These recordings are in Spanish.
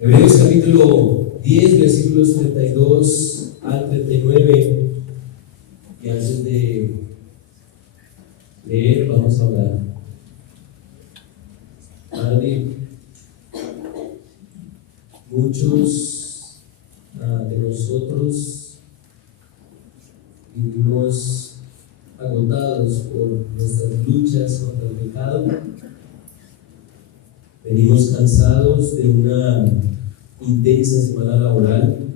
Hebreos capítulo 10, versículos 32 al 39. Y antes de leer, vamos a orar. Padre, muchos de nosotros vivimos agotados por nuestras luchas contra el pecado. Venimos cansados de una intensa semana laboral.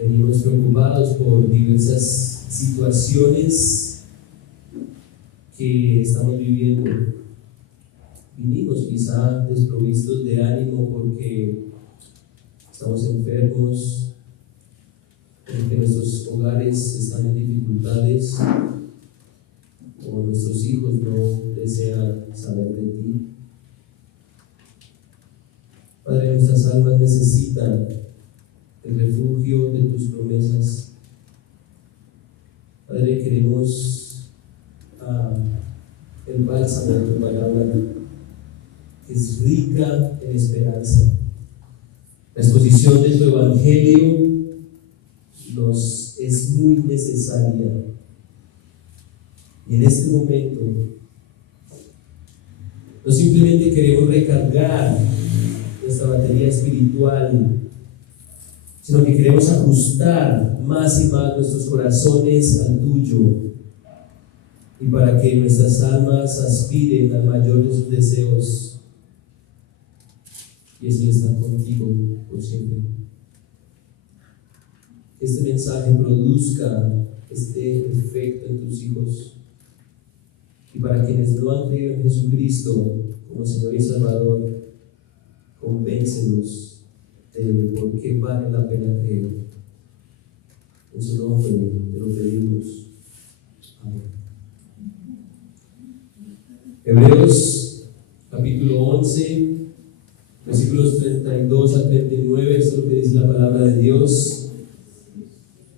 Venimos preocupados por diversas situaciones que estamos viviendo. Vinimos quizá desprovistos de ánimo porque estamos enfermos, porque nuestros hogares están en dificultades, o nuestros hijos no desean saber de ti. Padre, nuestras almas necesitan el refugio de tus promesas. Padre, queremos el bálsamo de tu palabra, que es rica en esperanza. La exposición de tu evangelio nos es muy necesaria. Y en este momento no simplemente queremos recargar nuestra batería espiritual, sino que queremos ajustar más y más nuestros corazones al tuyo, y para que nuestras almas aspiren al mayor de sus deseos, y es el estar contigo por siempre. Que este mensaje produzca este efecto en tus hijos, y para quienes no han creído en Jesucristo como Señor y Salvador, convéncelos de por qué vale la pena creer. En su nombre te lo pedimos. Amén. Hebreos capítulo 11, versículos 32 al 39, esto es lo que dice la palabra de Dios.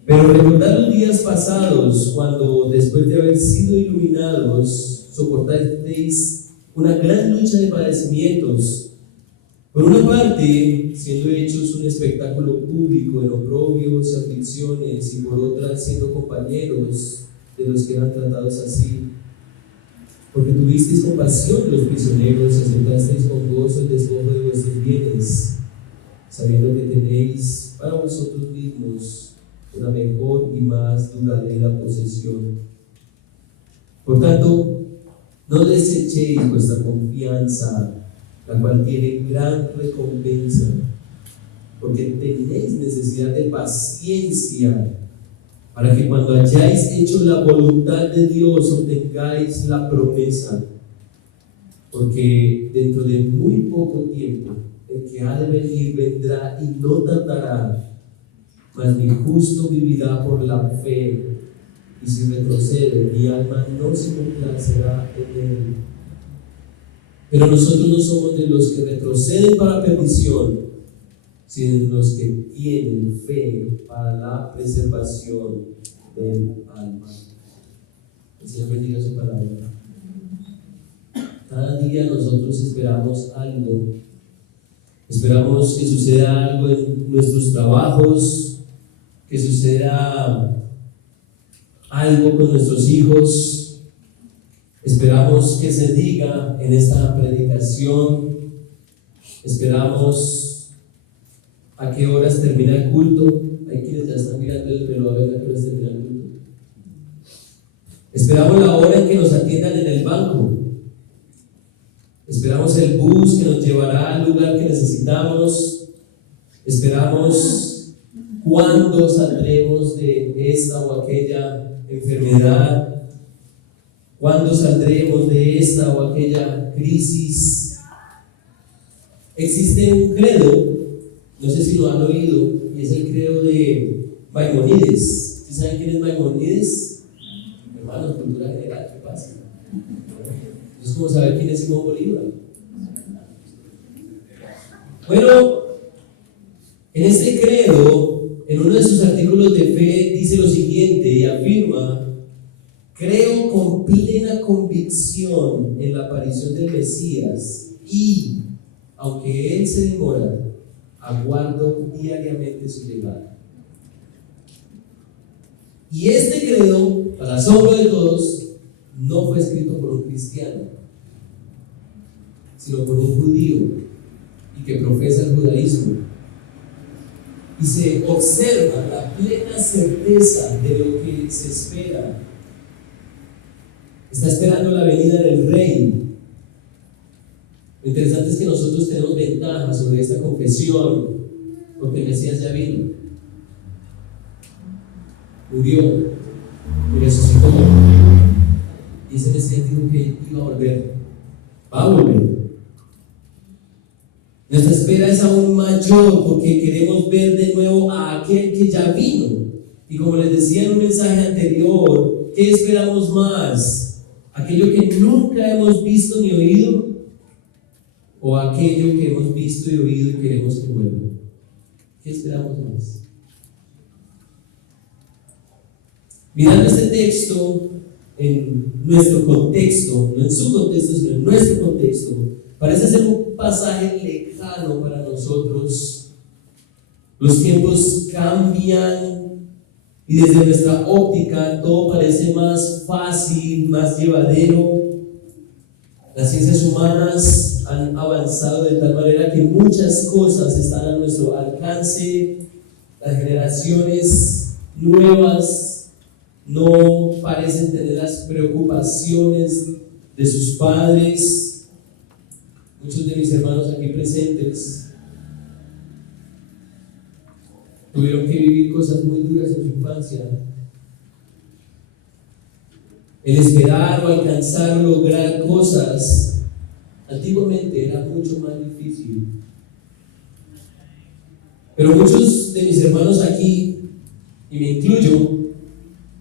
Pero recordad los días pasados, cuando después de haber sido iluminados, soportasteis una gran lucha de padecimientos. Por una parte, siendo hechos un espectáculo público en oprobios y aflicciones, y por otra, siendo compañeros de los que eran tratados así. Porque tuvisteis compasión de los prisioneros y aceptasteis con gozo el despojo de vuestros bienes, sabiendo que tenéis para vosotros mismos una mejor y más duradera posesión. Por tanto, no desechéis vuestra confianza, la cual tiene gran recompensa, porque tenéis necesidad de paciencia, para que cuando hayáis hecho la voluntad de Dios obtengáis la promesa. Porque dentro de muy poco tiempo el que ha de venir vendrá y no tardará. Mas mi justo vivirá por la fe, y si retrocede, mi alma no se complacerá en él. Pero nosotros no somos de los que retroceden para perdición, sino de los que tienen fe para la preservación del alma. El Señor bendiga su palabra. Cada día nosotros esperamos algo. Esperamos que suceda algo en nuestros trabajos, que suceda algo con nuestros hijos. Esperamos que se diga en esta predicación. Esperamos a qué horas termina el culto. Hay quienes ya están mirando el reloj a ver a qué horas termina el culto. Esperamos la hora en que nos atiendan en el banco. Esperamos el bus que nos llevará al lugar que necesitamos. Esperamos cuándo saldremos de esta o aquella enfermedad, cuándo saldremos de esta o aquella crisis. Existe un credo, no sé si lo han oído, y es el credo de Maimónides. ¿Ustedes saben quién es Maimónides? Hermanos, cultura general, ¿qué pasa? Es como saber quién es Simón Bolívar. Bueno, en este credo, en uno de sus artículos de fe, dice lo siguiente y afirma: creo con plena convicción en la aparición del Mesías y aunque Él se demora, aguardo diariamente su llegada. Y este credo, para asombro de todos, no fue escrito por un cristiano, sino por un judío y que profesa el judaísmo. Y se observa la plena certeza de lo que se espera. Está esperando la venida del Rey. Lo interesante es que nosotros tenemos ventaja sobre esta confesión, porque el Mesías ya vino, murió y resucitó. Y ese Mesías dijo que iba a volver, va a volver. Nuestra espera es aún mayor porque queremos ver de nuevo a aquel que ya vino. Y como les decía en un mensaje anterior, ¿qué esperamos más? ¿Aquello que nunca hemos visto ni oído? ¿O aquello que hemos visto y oído y queremos que vuelva? ¿Qué esperamos más? Mirando este texto en nuestro contexto, no en su contexto, sino en nuestro contexto, parece ser un pasaje lejano para nosotros. Los tiempos cambian y desde nuestra óptica todo parece más fácil, más llevadero. Las ciencias humanas han avanzado de tal manera que muchas cosas están a nuestro alcance. Las generaciones nuevas no parecen tener las preocupaciones de sus padres. Muchos de mis hermanos aquí presentes tuvieron que vivir cosas muy duras en su infancia. El esperar o alcanzar, lograr cosas, antiguamente era mucho más difícil. Pero muchos de mis hermanos aquí, y me incluyo,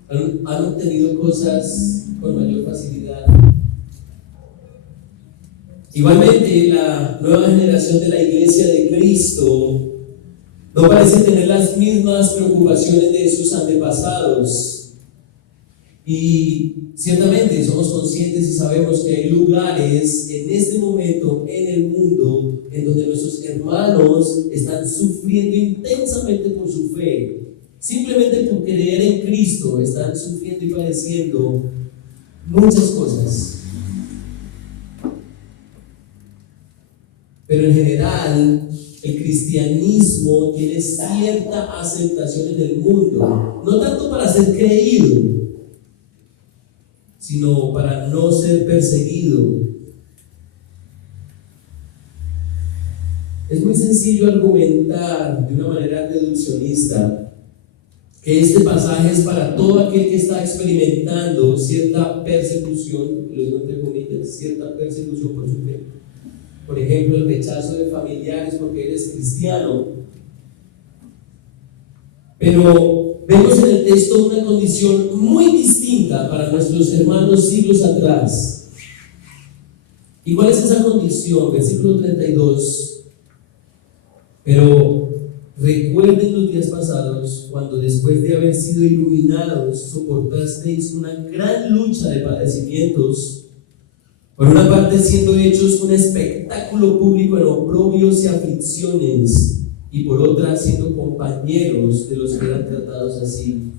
han obtenido cosas con mayor facilidad. Igualmente, la nueva generación de la Iglesia de Cristo no parece tener las mismas preocupaciones de sus antepasados. Y ciertamente somos conscientes y sabemos que hay lugares en este momento en el mundo en donde nuestros hermanos están sufriendo intensamente por su fe. Simplemente por creer en Cristo están sufriendo y padeciendo muchas cosas. Pero en general, el cristianismo tiene cierta aceptación en el mundo, no tanto para ser creído, sino para no ser perseguido. Es muy sencillo argumentar de una manera reduccionista que este pasaje es para todo aquel que está experimentando cierta persecución, lo digo entre comillas, cierta persecución por su fe. Por ejemplo, el rechazo de familiares porque eres cristiano. Pero vemos en el texto una condición muy distinta para nuestros hermanos siglos atrás. ¿Y cuál es esa condición? Versículo 32. Pero recuerden los días pasados, cuando después de haber sido iluminados, soportasteis una gran lucha de padecimientos, por una parte siendo hechos un espectáculo público en oprobios y aflicciones, y por otra siendo compañeros de los que eran tratados así.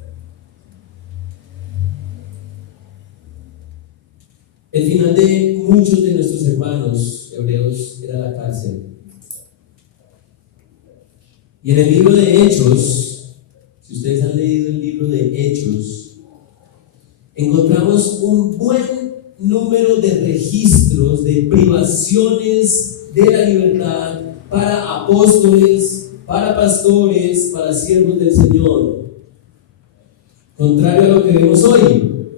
El final de muchos de nuestros hermanos hebreos era la cárcel. Y en el libro de Hechos, si ustedes han leído el libro de Hechos, encontramos un buen número de registros de privaciones de la libertad para apóstoles, para pastores, para siervos del Señor. Contrario a lo que vemos hoy.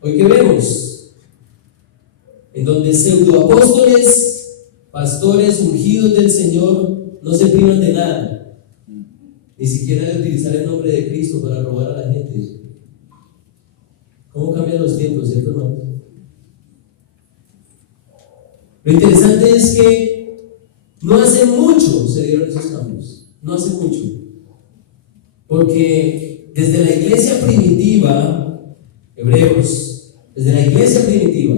Hoy que vemos, en donde pseudoapóstoles, pastores ungidos del Señor no se privan de nada, ni siquiera de utilizar el nombre de Cristo para robar a la gente. ¿Cómo cambian los tiempos, cierto, hermano? Lo interesante es que no hace mucho se dieron esos cambios, no hace mucho, porque desde la iglesia primitiva, Hebreos, desde la iglesia primitiva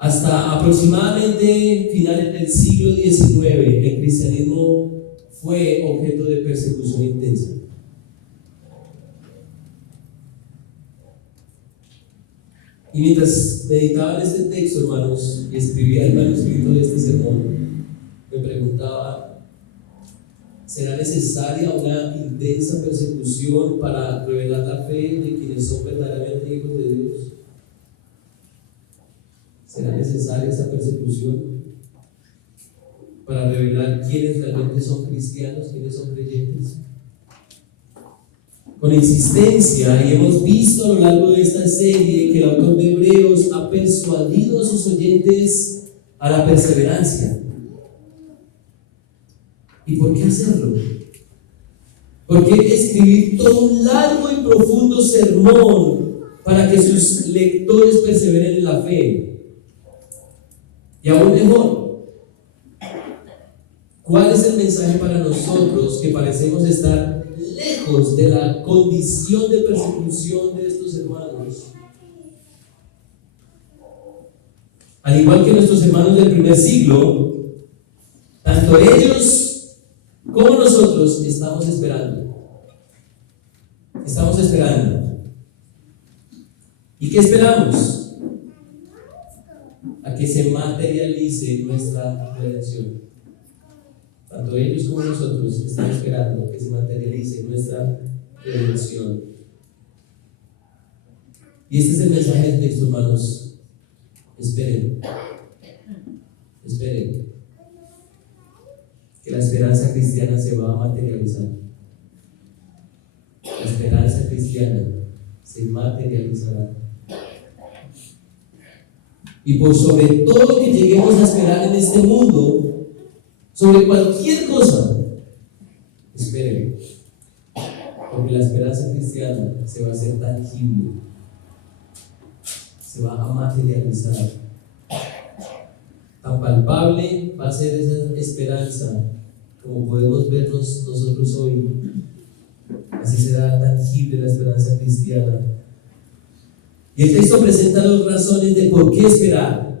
Hasta aproximadamente finales del siglo XIX, el cristianismo fue objeto de persecución intensa. Y mientras meditaba en este texto, hermanos, y escribía el manuscrito de este sermón, me preguntaba: ¿será necesaria una intensa persecución para revelar la fe de quienes son verdaderamente hijos de Dios? ¿Será necesaria esa persecución para revelar quiénes realmente son cristianos, quiénes son creyentes? Con insistencia, y hemos visto a lo largo de esta serie que el autor de Hebreos ha persuadido a sus oyentes a la perseverancia. ¿Y por qué hacerlo? ¿Por qué escribir todo un largo y profundo sermón para que sus lectores perseveren en la fe? Y aún mejor, ¿cuál es el mensaje para nosotros que parecemos estar lejos de la condición de persecución de estos hermanos? Al igual que nuestros hermanos del primer siglo, tanto ellos como nosotros estamos esperando. Estamos esperando. ¿Y qué esperamos? A que se materialice nuestra redención. Tanto ellos como nosotros están esperando que se materialice nuestra redención. Y este es el mensaje del texto, hermanos. Esperen. Esperen. Que la esperanza cristiana se va a materializar. La esperanza cristiana se materializará. Y por sobre todo lo que lleguemos a esperar en este mundo, sobre cualquier cosa, esperen, porque la esperanza cristiana se va a hacer tangible, se va a materializar. Tan palpable va a ser esa esperanza como podemos vernos nosotros hoy. Así será tangible la esperanza cristiana. Y el texto presenta dos razones de por qué esperar.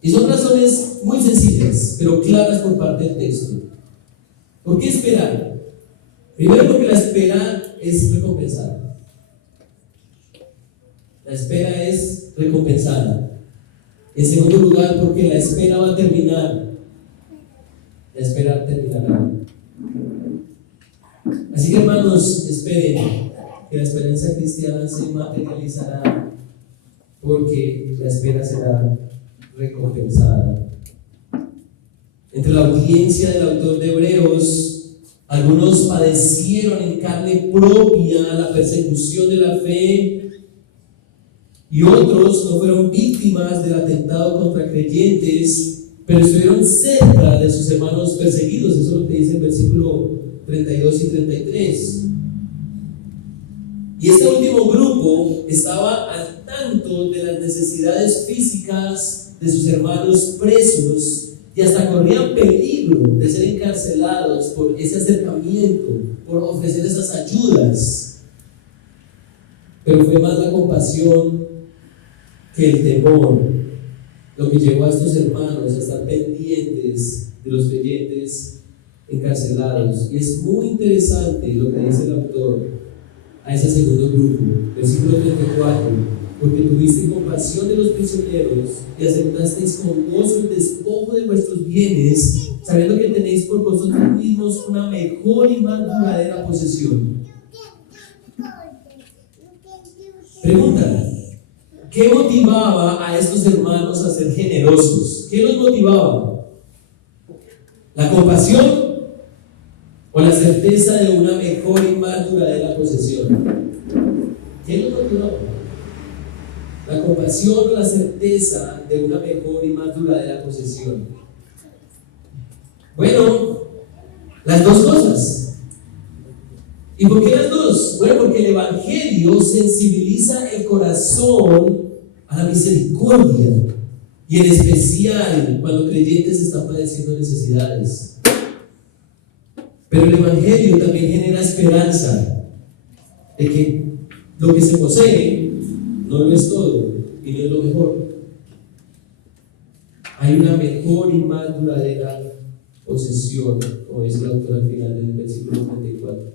Y son razones muy sencillas, pero claras por parte del texto. ¿Por qué esperar? Primero, porque la espera es recompensada. La espera es recompensada. En segundo lugar, porque la espera va a terminar. La espera terminará. Así que, hermanos, esperen, que la esperanza cristiana se materializará, porque la espera será recompensada. Entre la audiencia del autor de Hebreos, algunos padecieron en carne propia la persecución de la fe, y otros no fueron víctimas del atentado contra creyentes, pero estuvieron cerca de sus hermanos perseguidos. Eso es lo que dice el versículo 32 y 33. Y este último grupo estaba al tanto de las necesidades físicas de sus hermanos presos, y hasta corrían peligro de ser encarcelados por ese acercamiento, por ofrecer esas ayudas. Pero fue más la compasión que el temor lo que llevó a estos hermanos a estar pendientes de los creyentes encarcelados. Y es muy interesante lo que dice el autor a ese segundo grupo, versículo 34: porque tuviste compasión de los prisioneros y aceptasteis con gozo el despojo de vuestros bienes, sabiendo que tenéis por vosotros mismos una mejor y más duradera posesión. Pregunta: ¿qué motivaba a estos hermanos a ser generosos? ¿Qué los motivaba? ¿La compasión o la certeza de una mejor y más duradera posesión? ¿Qué los motivaba? ¿La compasión o la certeza de una mejor y más duradera posesión? Bueno, las dos cosas. ¿Y por qué las dos? Bueno, porque el Evangelio sensibiliza el corazón a la misericordia, y en especial cuando creyentes están padeciendo necesidades. Pero el Evangelio también genera esperanza de que lo que se posee no lo es todo y no es lo mejor. hay una mejor y más duradera posesión, como dice el autor al final del versículo 34.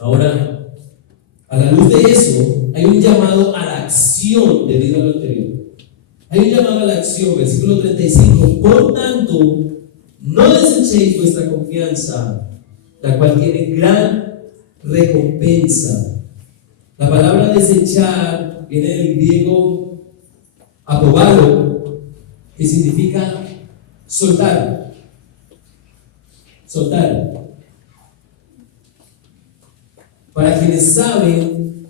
Ahora, a la luz de eso, hay un llamado a la acción debido a lo anterior. Hay un llamado a la acción, versículo 35. Por tanto, no desechéis vuestra confianza, la cual tiene gran recompensa. La palabra desechar viene del griego apobalo, que significa soltar. Soltar. Para quienes saben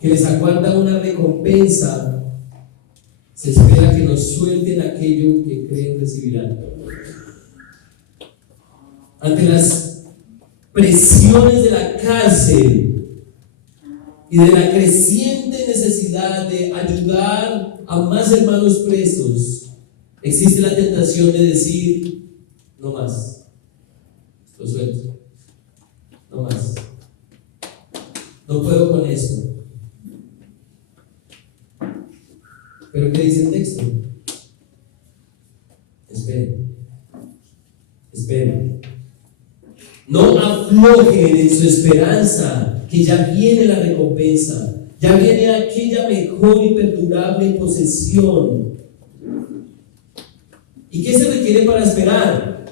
que les aguarda una recompensa, se espera que nos suelten aquello que creen recibirán. Ante las presiones de la cárcel y de la creciente necesidad de ayudar a más hermanos presos, existe la tentación de decir: no más, lo suelto, no más, no puedo con esto. Pero ¿qué dice el texto? Esperen. No aflojen en su esperanza, que ya viene la recompensa, ya viene aquella mejor y perdurable posesión. ¿Y qué se requiere para esperar?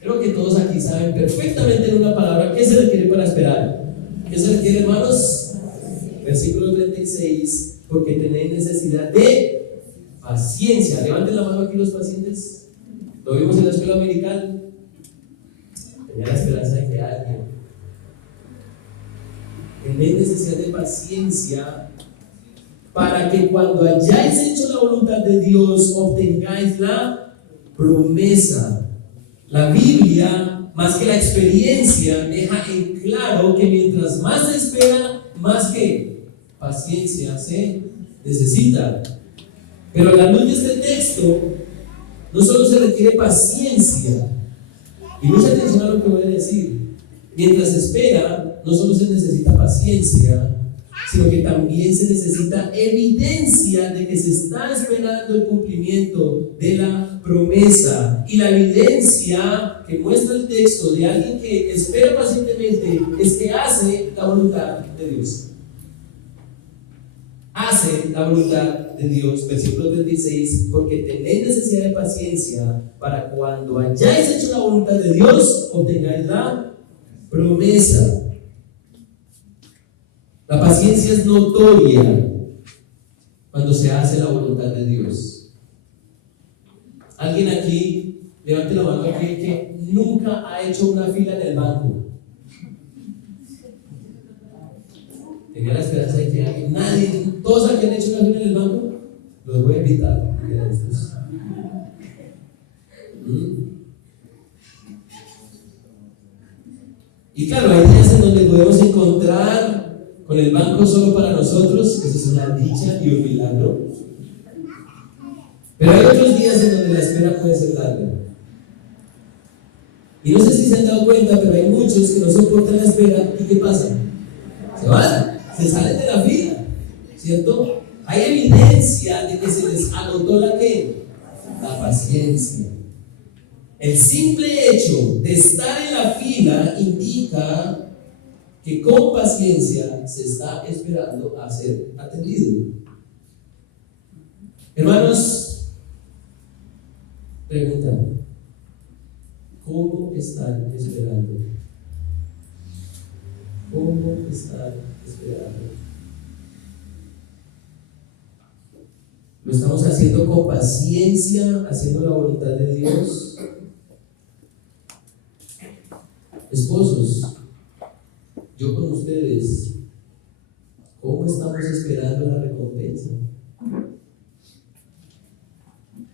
Creo que todos aquí saben perfectamente en una palabra qué se requiere para esperar. ¿Qué se requiere, hermanos? Versículo 36. Porque tenéis necesidad de paciencia. Levanten la mano aquí los pacientes. Lo vimos en la escuela americana. Tenía la esperanza de que alguien. Tenéis necesidad de paciencia para que cuando hayáis hecho la voluntad de Dios obtengáis la promesa. La Biblia, más que la experiencia, deja en claro que mientras más se espera, más que paciencia se necesita. Pero a la luz de este texto, no solo se requiere paciencia, y mucha atención a lo que voy a decir. Mientras se espera, no solo se necesita paciencia, sino que también se necesita evidencia de que se está esperando el cumplimiento de la promesa. Y la evidencia que muestra el texto de alguien que espera pacientemente es que hace la voluntad de Dios. Hace la voluntad de Dios, versículo 36, porque tenéis necesidad de paciencia para cuando hayáis hecho la voluntad de Dios, obtengáis la promesa. La paciencia es notoria cuando se hace la voluntad de Dios. ¿Alguien aquí, levante la mano aquí, que nunca ha hecho una fila en el banco? Tenía la esperanza de que alguien, nadie, todos aquí han hecho una fila en el banco. Los voy a invitar. Y claro, hay días en donde podemos encontrar con el banco solo para nosotros, eso es una dicha y un milagro. Pero hay otros días en donde la espera puede ser larga. Y no sé si se han dado cuenta, pero hay muchos que no soportan la espera. ¿Y qué pasa? Se van, se salen de la fila, ¿cierto? Hay evidencia de que se les agotó la ¿qué? La paciencia. El simple hecho de estar en la fila indica que con paciencia se está esperando a ser atendido. Hermanos, pregunta: ¿cómo están esperando? ¿Cómo están esperando? ¿Lo estamos haciendo con paciencia, haciendo la voluntad de Dios? Esposos, yo con ustedes, ¿cómo estamos esperando la recompensa?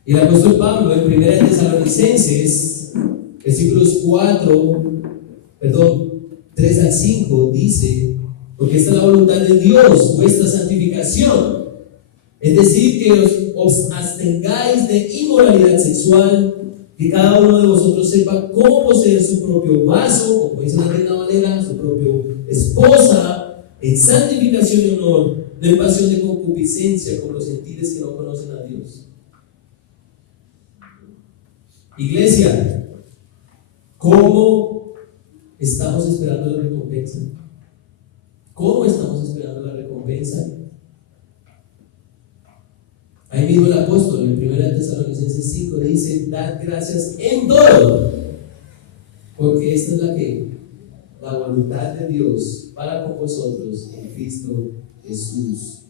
Y el apóstol Pablo en 1 Tesalonicenses, versículos 3 al 5, dice: porque esta es la voluntad de Dios, vuestra santificación, es decir, que os abstengáis de inmoralidad sexual, que cada uno de vosotros sepa cómo poseer su propio vaso, o como dice de una manera, su propia esposa, en santificación y honor, no en pasión de concupiscencia como los gentiles que no conocen a Dios. Iglesia, ¿cómo estamos esperando la recompensa? ¿Cómo estamos esperando la recompensa? Ahí mismo el apóstol en 1 Tesalonicenses 5 le dice: dad gracias en todo, porque esta es la voluntad de Dios para con vosotros en Cristo Jesús.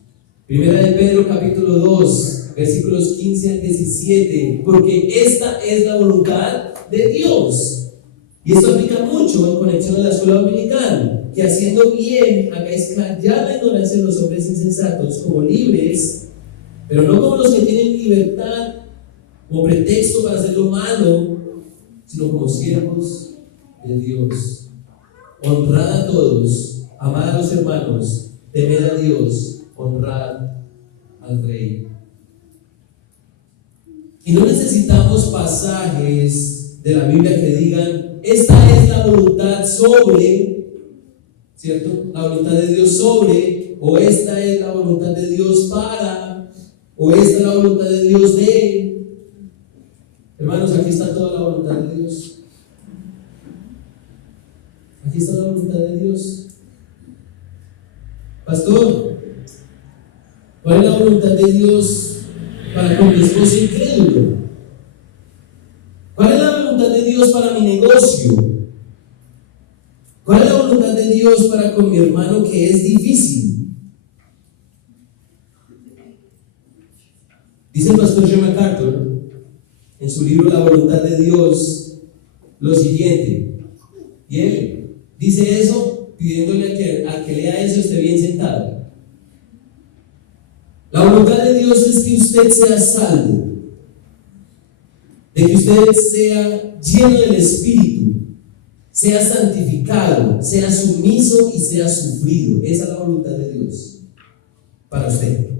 1 de Pedro capítulo 2 versículos 15 al 17, porque esta es la voluntad de Dios. Y esto aplica mucho en conexión a la escuela dominical, que haciendo bien hagáis callar la ignorancia de los hombres insensatos como libres, pero no como los que tienen libertad como pretexto para hacer lo malo, sino como siervos de Dios. Honrad a todos, amad a los hermanos, temed a Dios, honrad al Rey. Y no necesitamos pasajes de la Biblia que digan: esta es la voluntad sobre, ¿cierto? La voluntad de Dios sobre, o esta es la voluntad de Dios para, o esta es la voluntad de Dios de. Hermanos, aquí está toda la voluntad de Dios. Aquí está la voluntad de Dios. Pastor, ¿cuál es la voluntad de Dios para con mi esposo incrédulo? ¿Cuál es la voluntad de Dios para mi negocio? ¿Cuál es la voluntad de Dios para con mi hermano que es difícil? Dice el pastor John MacArthur en su libro La voluntad de Dios lo siguiente, y él dice eso pidiéndole al que lea eso esté bien sentado. La voluntad de Dios es que usted sea salvo, de que usted sea lleno del Espíritu, sea santificado, sea sumiso y sea sufrido. Esa es la voluntad de Dios para usted.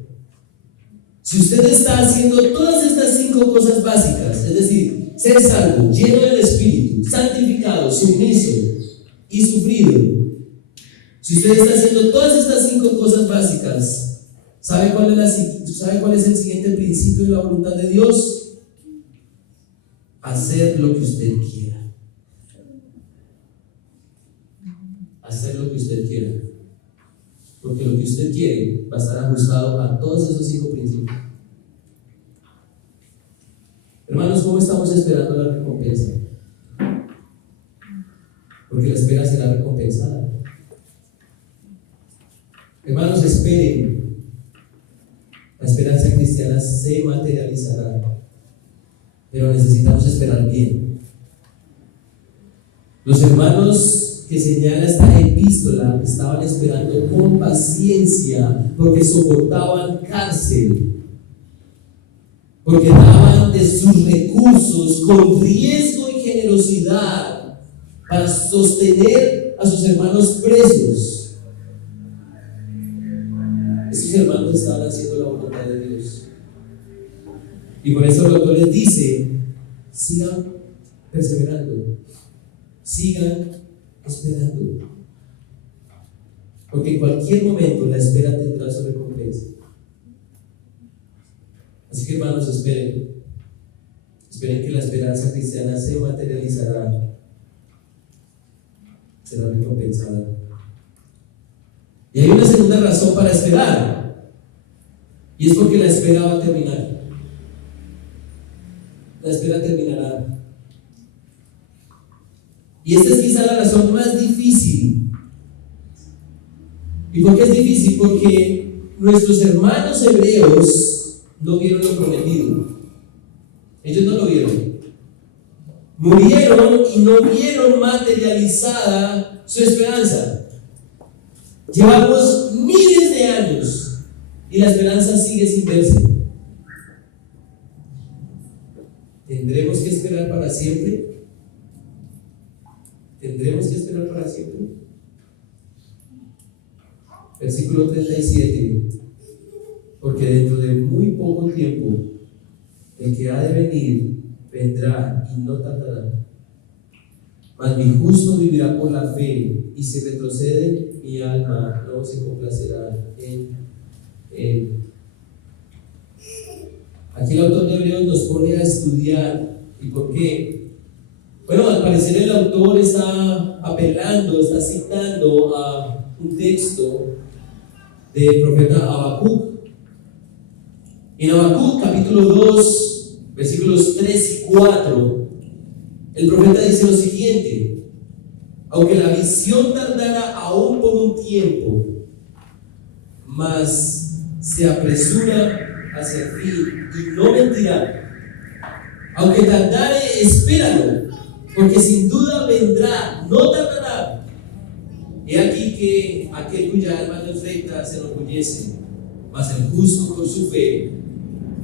Si usted está haciendo todas estas 5 cosas básicas, es decir, ser salvo, lleno del Espíritu, santificado, sumiso y sufrido, si usted está haciendo todas estas 5 cosas básicas, ¿sabe cuál es el siguiente principio de la voluntad de Dios? Hacer lo que usted quiera. Hacer lo que usted quiera. Porque lo que usted quiere va a estar ajustado a todos esos 5 principios. Hermanos, ¿cómo estamos esperando la recompensa? Porque la espera será recompensada. Hermanos, esperen. La esperanza cristiana se materializará, pero necesitamos esperar bien. Los hermanos que señala esta epístola estaban esperando con paciencia porque soportaban cárcel, porque daban de sus recursos con riesgo y generosidad para sostener a sus hermanos presos. Esos hermanos estaban haciendo la voluntad de Dios, y por eso el autor les dice: sigan perseverando, sigan esperando, porque en cualquier momento la espera tendrá su recompensa. Así que, hermanos, esperen que la esperanza cristiana se materializará, será recompensada. Y hay una segunda razón para esperar, y es porque la espera va a terminar. La espera terminará. Y esta es quizá la razón más difícil. ¿Y por qué es difícil? Porque nuestros hermanos hebreos no vieron lo prometido. Ellos no lo vieron. Murieron y no vieron materializada su esperanza. Llevamos miles de años y la esperanza sigue sin verse. ¿Tendremos que esperar para siempre? ¿Tendremos que esperar para siempre? Versículo 37. Porque dentro de muy poco tiempo el que ha de venir vendrá y no tardará. Mas mi justo vivirá por la fe, y si retrocede mi alma no se complacerá en él. Aquí el autor de Hebreos nos pone a estudiar. ¿Y por qué? Bueno, al parecer el autor está apelando, está citando a un texto del profeta Habacuc. En Habacuc capítulo 2, versículos 3 y 4, el profeta dice lo siguiente: aunque la visión tardara aún por un tiempo, mas se apresura hacia el fin y no mentirá. Aunque tardare, espéralo, porque sin duda vendrá, no tardará. He aquí que aquel cuya alma no es recta se enorgullece, mas el justo por su fe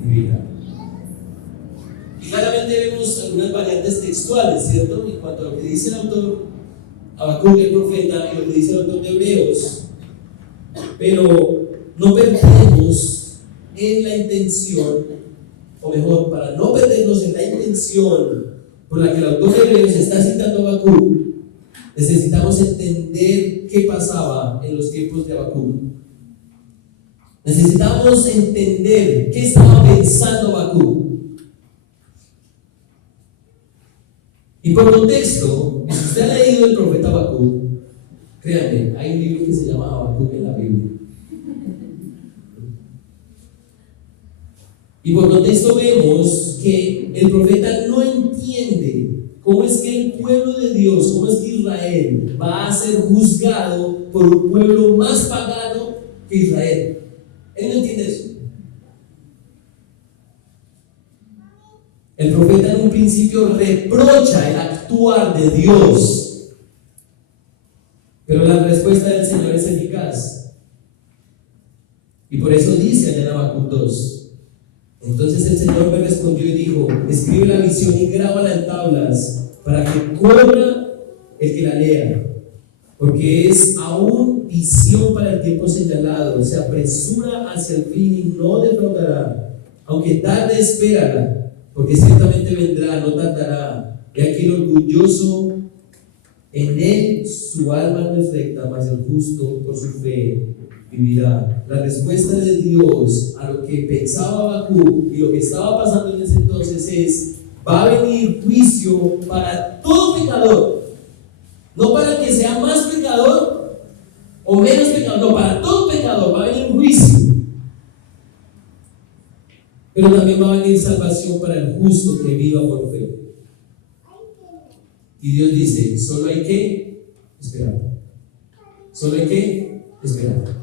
vivirá. Y claramente vemos algunas variantes textuales, ¿cierto? En cuanto a lo que dice el autor Habacuc, el profeta, y lo que dice el autor de Hebreos. Pero no perdemos en la intención, o mejor, para no perdernos en la intención por la que el autor de Hebreos está citando a Habacuc, necesitamos entender qué pasaba en los tiempos de Habacuc. Necesitamos entender qué estaba pensando Habacuc. Y por contexto, si usted ha leído el profeta Habacuc, créanme, hay un libro que se llama Habacuc en la Biblia. Y por contexto vemos que el profeta no entiende cómo es que el pueblo de Dios, cómo es que Israel va a ser juzgado por un pueblo más pagano que Israel. Él no entiende eso. El profeta en un principio reprocha el actuar de Dios, pero la respuesta del Señor es eficaz. Y por eso dice en Habacuc 2: entonces el Señor me respondió y dijo: escribe la visión y grábala en tablas, para que corra el que la lea, porque es aún visión para el tiempo señalado, se apresura hacia el fin y no defraudará. Aunque tarde, espérala, porque ciertamente vendrá, no tardará. He aquí el orgulloso, en él su alma no es recta, mas el justo por su fe vivirá. La respuesta de Dios a lo que pensaba Habacuc y lo que estaba pasando en ese entonces es: va a venir juicio para todo pecador, no para el que sea más pecador o menos pecador, no, para todo pecador va a venir un juicio. Pero también va a venir salvación para el justo que viva por fe. Y Dios dice: solo hay que esperar. Solo hay que esperar.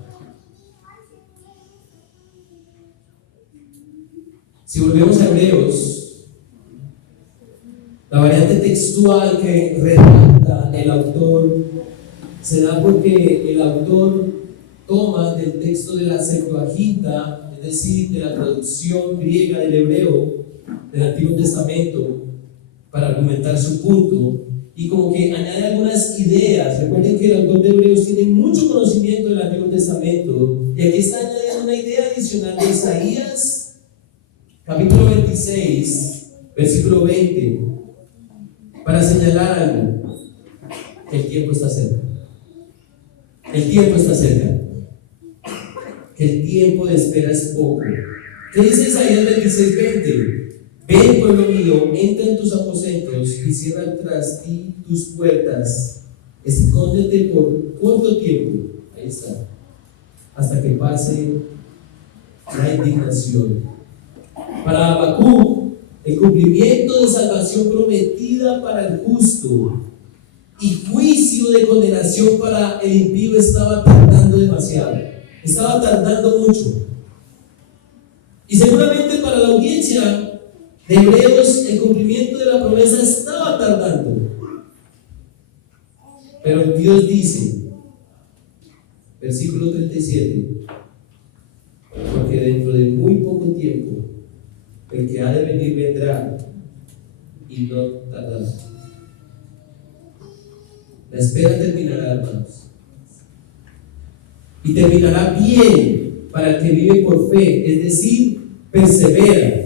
Si volvemos a Hebreos, la variante textual que redacta el autor se da porque el autor toma del texto de la Septuaginta, es decir, de la traducción griega del hebreo del Antiguo Testamento, para argumentar su punto, y como que añade algunas ideas. Recuerden que el autor de Hebreos tiene mucho conocimiento del Antiguo Testamento, y aquí está añadiendo una idea adicional de Isaías capítulo 26, versículo 20, para señalar algo: que el tiempo está cerca. El tiempo está cerca. Que el tiempo de espera es poco. ¿Qué dice Isaías 26, 20? Ven, pueblo mío, entra en tus aposentos y cierra tras ti tus puertas. Escóndete por corto tiempo. Ahí está. Hasta que pase la indignación. Para Habacuc, el cumplimiento de salvación prometida para el justo y juicio de condenación para el impío estaba tardando demasiado, estaba tardando mucho. Y seguramente para la audiencia de Hebreos el cumplimiento de la promesa estaba tardando. Pero Dios dice, versículo 37, porque dentro de muy poco tiempo el que ha de venir vendrá y no tardará. La espera terminará, hermanos, y terminará bien para el que vive por fe, es decir, persevera.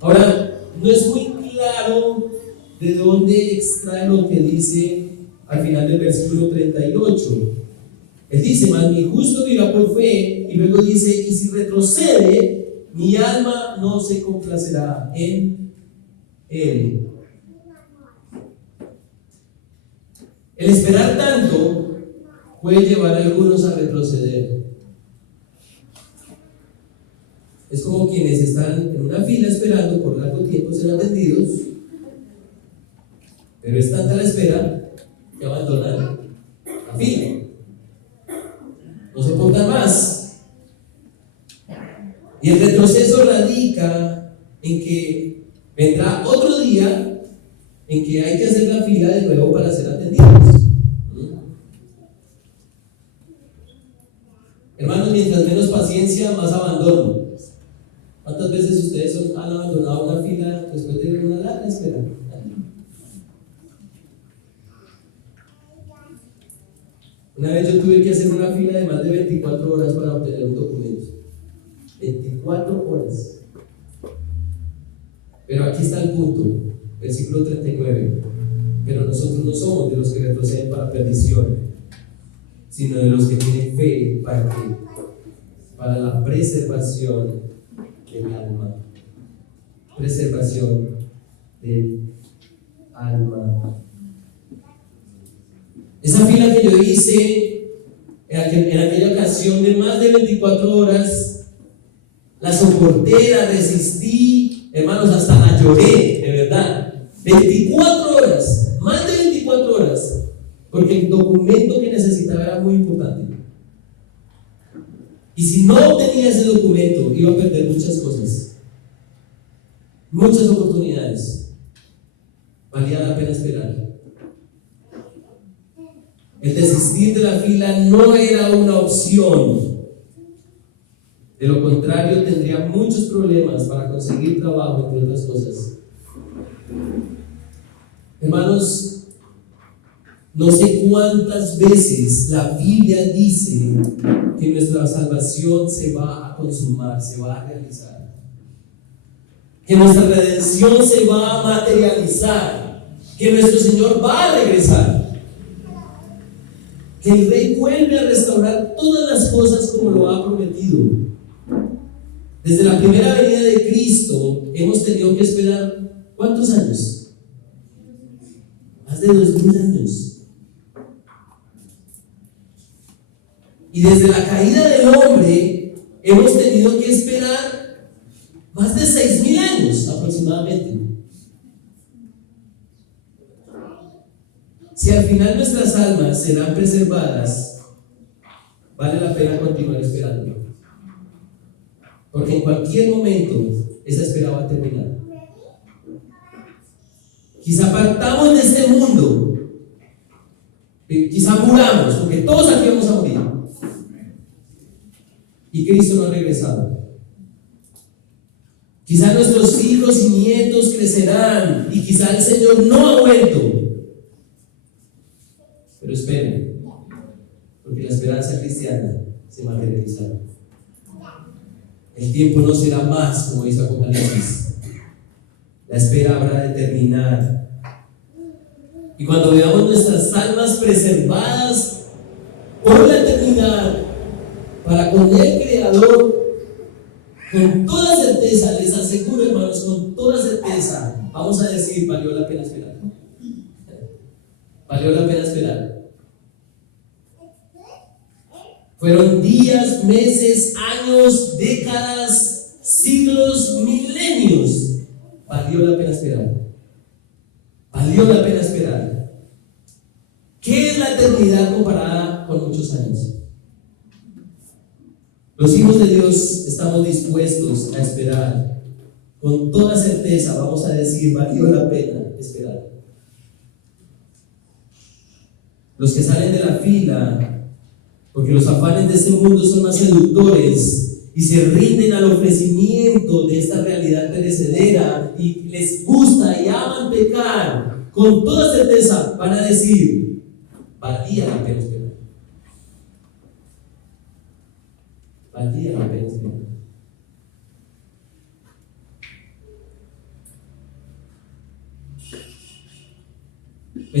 Ahora, no es muy claro de dónde extrae lo que dice al final del versículo 38. Él dice: mas mi justo vivirá por fe, y luego dice: y si retrocede, mi alma no se complacerá en él. El esperar tanto puede llevar a algunos a retroceder. Es como quienes están en una fila esperando por largo tiempo ser atendidos, pero es tanta la espera que abandonan la fila. No soportan más. Y el retroceso radica en que vendrá otro día en que hay que hacer la fila de nuevo para ser atendidos. Hermanos, mientras menos paciencia, más abandono. ¿Cuántas veces ustedes han abandonado una fila después de una larga espera? Una vez yo tuve que hacer una fila de más de 24 horas para obtener un documento. 24 horas. Pero aquí está el punto, versículo 39. Pero nosotros no somos de los que retroceden para perdición, sino de los que tienen fe para qué? Para la preservación del alma. Preservación del alma. Esa fila que yo hice en aquella ocasión de más de 24 horas, la soporté, la resistí, hermanos, hasta la lloré, de verdad. 24 horas, más de 24 horas, porque el documento que necesitaba era muy importante. Y si no obtenía ese documento, iba a perder muchas cosas, muchas oportunidades. Valía la pena esperar. El desistir de la fila no era una opción. De lo contrario, tendría muchos problemas para conseguir trabajo, entre otras cosas. Hermanos, no sé cuántas veces la Biblia dice que nuestra salvación se va a consumar, se va a realizar. Que nuestra redención se va a materializar. Que nuestro Señor va a regresar. Que el Rey vuelve a restaurar todas las cosas como lo ha prometido. Desde la primera venida de Cristo hemos tenido que esperar ¿cuántos años? Más de 2000 años. Y desde la caída del hombre hemos tenido que esperar más de 6000 años aproximadamente. Si al final nuestras almas serán preservadas, vale la pena continuar esperando. Porque en cualquier momento esa espera va a terminar. Quizá partamos de este mundo, quizá muramos, porque todos aquí vamos a morir. Y Cristo no ha regresado. Quizá nuestros hijos y nietos crecerán y quizá el Señor no ha vuelto. Pero esperen, porque la esperanza cristiana se materializará. El tiempo no será más, como dice Apocalipsis. La espera habrá de terminar. Y cuando veamos nuestras almas preservadas por la eternidad, para con el Creador, con toda certeza, les aseguro, hermanos, con toda certeza, vamos a decir: valió la pena esperar. Valió la pena esperar. Fueron días, meses, años, décadas, siglos, milenios. Valió la pena esperar. Valió la pena esperar. ¿Qué es la eternidad comparada con muchos años? Los hijos de Dios estamos dispuestos a esperar. Con toda certeza vamos a decir: valió la pena esperar. Los que salen de la fila, porque los afanes de este mundo son más seductores y se rinden al ofrecimiento de esta realidad perecedera y les gusta y aman pecar, con toda certeza van a decir: valía la pena esperar. Valía la pena esperar.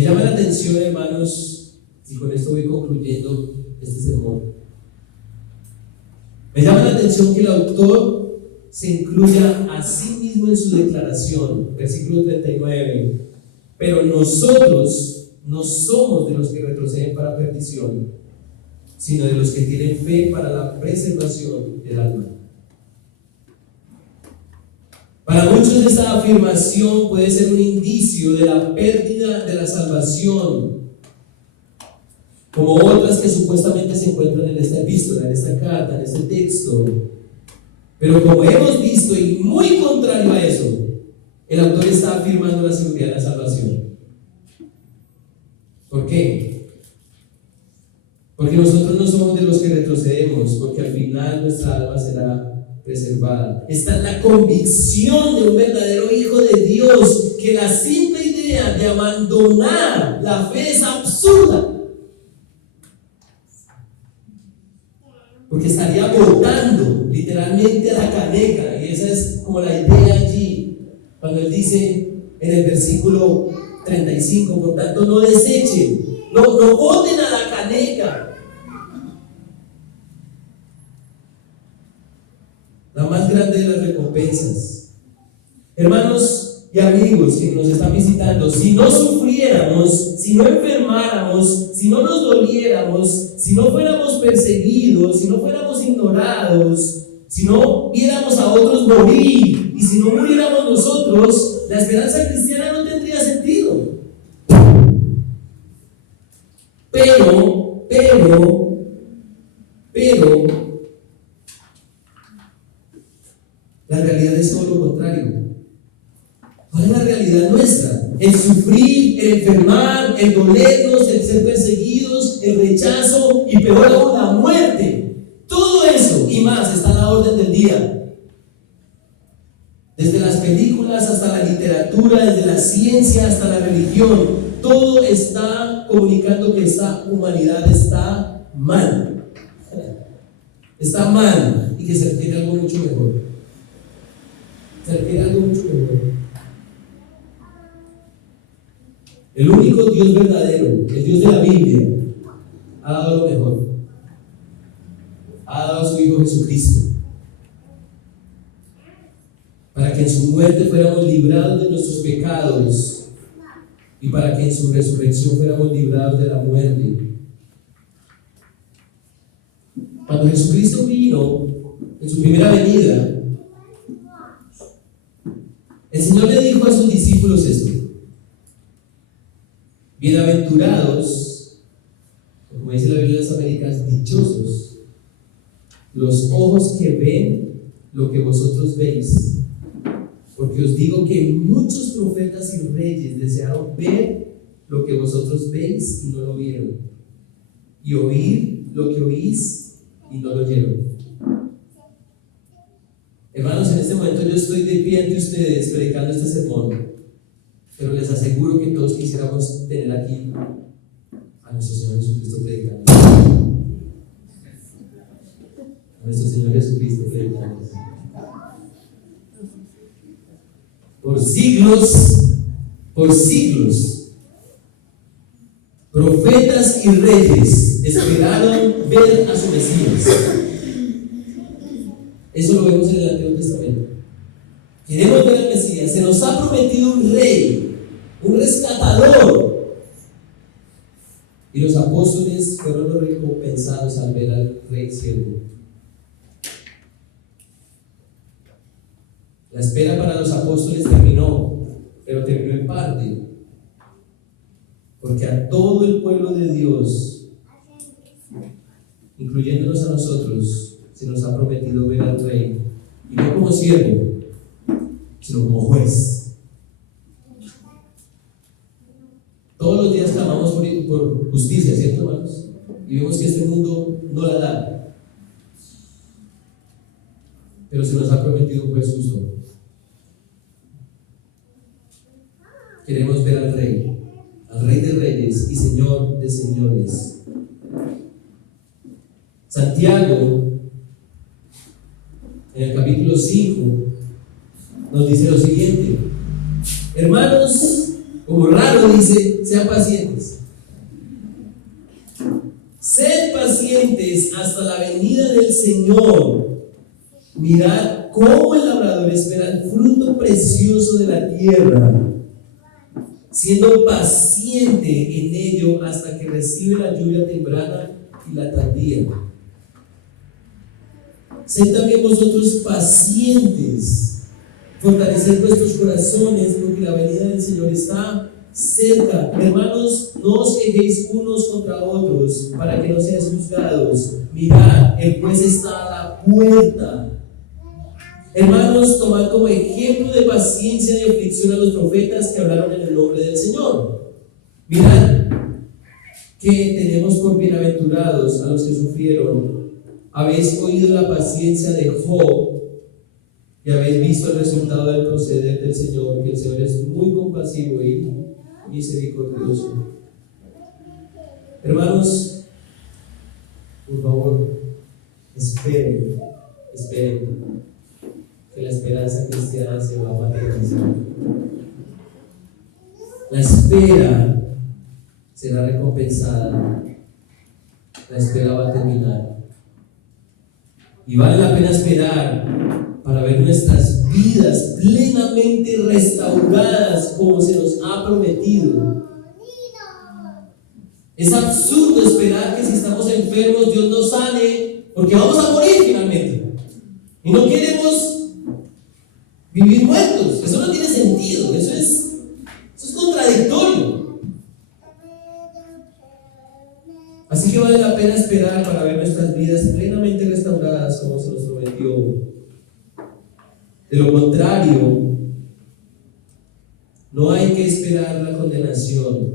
Me llama la atención, hermanos, y con esto voy concluyendo este sermón. Me llama la atención que el autor se incluya a sí mismo en su declaración, versículo 39. Pero nosotros no somos de los que retroceden para perdición, sino de los que tienen fe para la preservación del alma. Para muchos esta afirmación puede ser un indicio de la pérdida de la salvación, como otras que supuestamente se encuentran en esta epístola, en esta carta, en este texto. Pero como hemos visto, y muy contrario a eso, el autor está afirmando la seguridad de la salvación. ¿Por qué? Porque nosotros no somos de los que retrocedemos, porque al final nuestra alma será preservada. Esta es la convicción de un verdadero hijo de Dios, que la simple idea de abandonar la fe es absurda, porque estaría botando literalmente a la caneca, y esa es como la idea allí, cuando él dice en el versículo 35, por tanto no desechen, no boten a la caneca. La más grande de las recompensas. Hermanos y amigos que nos están visitando, si no sufriéramos, si no enfermáramos, si no nos doliéramos, si no fuéramos perseguidos, si no fuéramos ignorados, si no viéramos a otros morir y si no muriéramos nosotros, la esperanza cristiana no tendría sentido. Pero la realidad es todo lo contrario. ¿Cuál es la realidad nuestra? El sufrir, el enfermar, el dolernos, el ser perseguidos, el rechazo y peor aún la muerte. Todo eso y más está a la orden del día. Desde las películas hasta la literatura, desde la ciencia hasta la religión, todo está comunicando que esta humanidad está mal. Está mal y que se requiere algo mucho mejor. Se requiere algo mucho mejor. El único Dios verdadero, el Dios de la Biblia, ha dado lo mejor. Ha dado a su Hijo Jesucristo, para que en su muerte fuéramos librados de nuestros pecados y para que en su resurrección fuéramos librados de la muerte. Cuando Jesucristo vino en su primera venida, el Señor le dijo a sus discípulos esto: bienaventurados, como dice la Biblia de las Américas, dichosos los ojos que ven lo que vosotros veis, porque os digo que muchos profetas y reyes desearon ver lo que vosotros veis y no lo vieron, y oír lo que oís y no lo oyeron. Hermanos, en este momento yo estoy de pie ante ustedes predicando este sermón, pero les aseguro que todos quisiéramos tener aquí a nuestro Señor Jesucristo predicando. A nuestro Señor Jesucristo predicando. Por siglos, profetas y reyes esperaron ver a su Mesías. Eso lo vemos en el Antiguo Testamento. Queremos ver al Mesías. Se nos ha prometido un rey, un rescatador. Y los apóstoles fueron los recompensados al ver al rey siervo. La espera para los apóstoles terminó, pero terminó en parte, porque a todo el pueblo de Dios, incluyéndonos a nosotros, se nos ha prometido ver al rey, y no como siervo, sino como juez. Todos los días clamamos por justicia, ¿cierto, hermanos? Y vemos que este mundo no la da, pero se nos ha prometido un juez justo. Queremos ver al Rey de Reyes y Señor de Señores. Santiago, en el capítulo 5, nos dice lo siguiente: hermanos, como raro dice, sean pacientes. Sed pacientes hasta la venida del Señor. Mirad cómo el labrador espera el fruto precioso de la tierra, siendo paciente en ello hasta que recibe la lluvia temprana y la tardía. Sed también vosotros pacientes, fortaleced vuestros corazones, porque la venida del Señor está cerca. Hermanos, no os quejéis unos contra otros, para que no seáis juzgados. Mirad, el juez está a la puerta. Hermanos, tomad como ejemplo de paciencia y aflicción a los profetas que hablaron en el nombre del Señor. Mirad que tenemos por bienaventurados a los que sufrieron. Habéis oído la paciencia de Job y habéis visto el resultado del proceder del Señor, que el Señor es muy compasivo y misericordioso. Hermanos, por favor, esperen que la esperanza cristiana se va a materializar. La espera será recompensada, la espera va a terminar y vale la pena esperar para ver nuestras vidas plenamente restauradas como se nos ha prometido. Es absurdo esperar que si estamos enfermos Dios nos sane, porque vamos a morir finalmente y no queremos vivir muertos. Eso no tiene sentido, eso es contradictorio. Así que vale la pena esperar para ver nuestras vidas plenamente restauradas como se nos prometió. De lo contrario, no hay que esperar la condenación,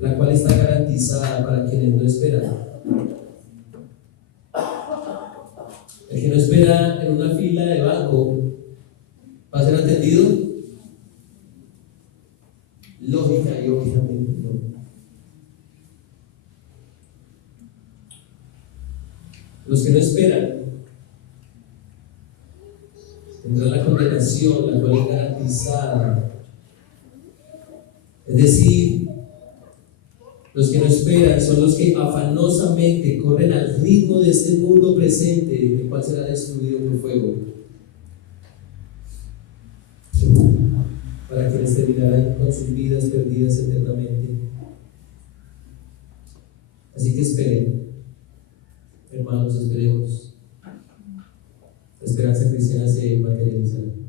la cual está garantizada para quienes no esperan. El que no espera en una fila de banco va a ser atendido. Lógica y obviamente no. Los que no esperan tendrán la condenación, la cual es garantizada. Es decir, los que no esperan son los que afanosamente corren al ritmo de este mundo presente, el cual será destruido por fuego, para quienes terminarán con sus vidas perdidas eternamente. Así que esperen, hermanos, esperemos. La esperanza cristiana se materializará.